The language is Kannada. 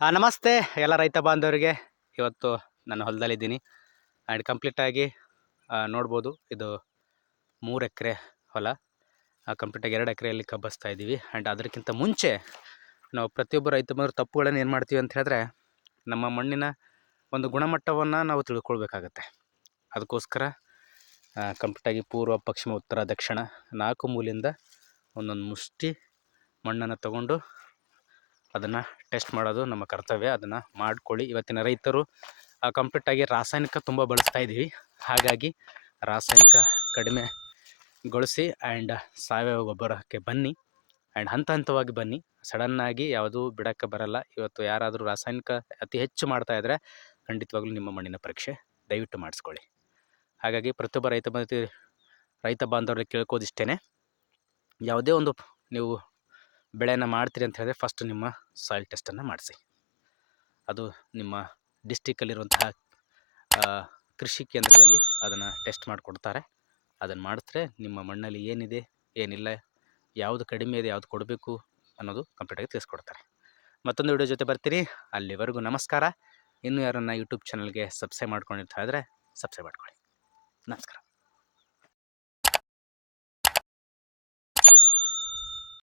ನಮಸ್ತೆ ಎಲ್ಲ ರೈತ ಬಾಂಧವರಿಗೆ. ಇವತ್ತು ನಾನು ಹೊಲದಲ್ಲಿದ್ದೀನಿ ಆ್ಯಂಡ್ ಕಂಪ್ಲೀಟಾಗಿ ನೋಡ್ಬೋದು ಇದು 3 ಎಕರೆ ಹೊಲ. ಕಂಪ್ಲೀಟಾಗಿ 2 ಎಕರೆಯಲ್ಲಿ ಕಬ್ಬಸ್ತಾ ಇದ್ದೀವಿ. ಆ್ಯಂಡ್ ಅದಕ್ಕಿಂತ ಮುಂಚೆ ನಾವು ಪ್ರತಿಯೊಬ್ಬ ರೈತ ಬಾಂಧವರು ತಪ್ಪುಗಳನ್ನು ಏನು ಮಾಡ್ತೀವಿ ಅಂತ ಹೇಳಿದ್ರೆ, ನಮ್ಮ ಮಣ್ಣಿನ ಒಂದು ಗುಣಮಟ್ಟವನ್ನು ನಾವು ತಿಳ್ಕೊಳ್ಬೇಕಾಗತ್ತೆ. ಅದಕ್ಕೋಸ್ಕರ ಕಂಪ್ಲೀಟಾಗಿ ಪೂರ್ವ, ಪಶ್ಚಿಮ, ಉತ್ತರ, ದಕ್ಷಿಣ 4 ಮೂಲೆಯಿಂದ ಒಂದೊಂದು ಮುಷ್ಟಿ ಮಣ್ಣನ್ನು ತಗೊಂಡು ಅದನ್ನು ಟೆಸ್ಟ್ ಮಾಡೋದು ನಮ್ಮ ಕರ್ತವ್ಯ. ಅದನ್ನು ಮಾಡ್ಕೊಳ್ಳಿ. ಇವತ್ತಿನ ರೈತರು ಕಂಪ್ಲೀಟಾಗಿ ರಾಸಾಯನಿಕ ತುಂಬ ಬಳಸ್ತಾ ಇದ್ದೀವಿ. ಹಾಗಾಗಿ ರಾಸಾಯನಿಕ ಕಡಿಮೆಗೊಳಿಸಿ ಆ್ಯಂಡ್ ಸಾವಯವ ಗೊಬ್ಬರಕ್ಕೆ ಬನ್ನಿ. ಆ್ಯಂಡ್ ಹಂತ ಹಂತವಾಗಿ ಬನ್ನಿ. ಸಡನ್ನಾಗಿ ಯಾವುದೂ ಬಿಡೋಕ್ಕೆ ಬರಲ್ಲ. ಇವತ್ತು ಯಾರಾದರೂ ರಾಸಾಯನಿಕ ಅತಿ ಹೆಚ್ಚು ಮಾಡ್ತಾಯಿದ್ರೆ ಖಂಡಿತವಾಗ್ಲೂ ನಿಮ್ಮ ಮಣ್ಣಿನ ಪರೀಕ್ಷೆ ದಯವಿಟ್ಟು ಮಾಡಿಸ್ಕೊಳ್ಳಿ. ಹಾಗಾಗಿ ಪ್ರತಿಯೊಬ್ಬ ರೈತ ಬಾಂಧವರಿಗೆ ಕೇಳ್ಕೋದಿಷ್ಟೇ, ಯಾವುದೇ ಒಂದು ನೀವು ಬೆಳೆನ ಮಾಡ್ತೀರಿ ಅಂತ ಹೇಳಿದ್ರೆ ಫಸ್ಟ್ ನಿಮ್ಮ ಸಾಯಿಲ್ ಟೆಸ್ಟನ್ನು ಮಾಡಿಸಿ. ಅದು ನಿಮ್ಮ ಡಿಸ್ಟಿಕ್ಕಲ್ಲಿರುವಂತಹ ಕೃಷಿ ಕೇಂದ್ರದಲ್ಲಿ ಅದನ್ನು ಟೆಸ್ಟ್ ಮಾಡಿಕೊಡ್ತಾರೆ. ಅದನ್ನು ಮಾಡಿದ್ರೆ ನಿಮ್ಮ ಮಣ್ಣಲ್ಲಿ ಏನಿದೆ ಏನಿಲ್ಲ, ಯಾವುದು ಕಡಿಮೆ ಇದೆ, ಯಾವುದು ಕೊಡಬೇಕು ಅನ್ನೋದು ಕಂಪ್ಲೀಟಾಗಿ ತಿಳಿಸ್ಕೊಡ್ತಾರೆ. ಮತ್ತೊಂದು ವಿಡಿಯೋ ಜೊತೆ ಬರ್ತೀನಿ. ಅಲ್ಲಿವರೆಗೂ ನಮಸ್ಕಾರ. ಇನ್ನೂ ಯಾರನ್ನು ಯೂಟ್ಯೂಬ್ ಚಾನಲ್ಗೆ ಸಬ್ಸ್ಕ್ರೈಬ್ ಮಾಡ್ಕೊಂಡಿರ್ತಾ ಇದ್ದರೆ ಸಬ್ಸ್ಕ್ರೈಬ್ ಮಾಡ್ಕೊಳ್ಳಿ. ನಮಸ್ಕಾರ.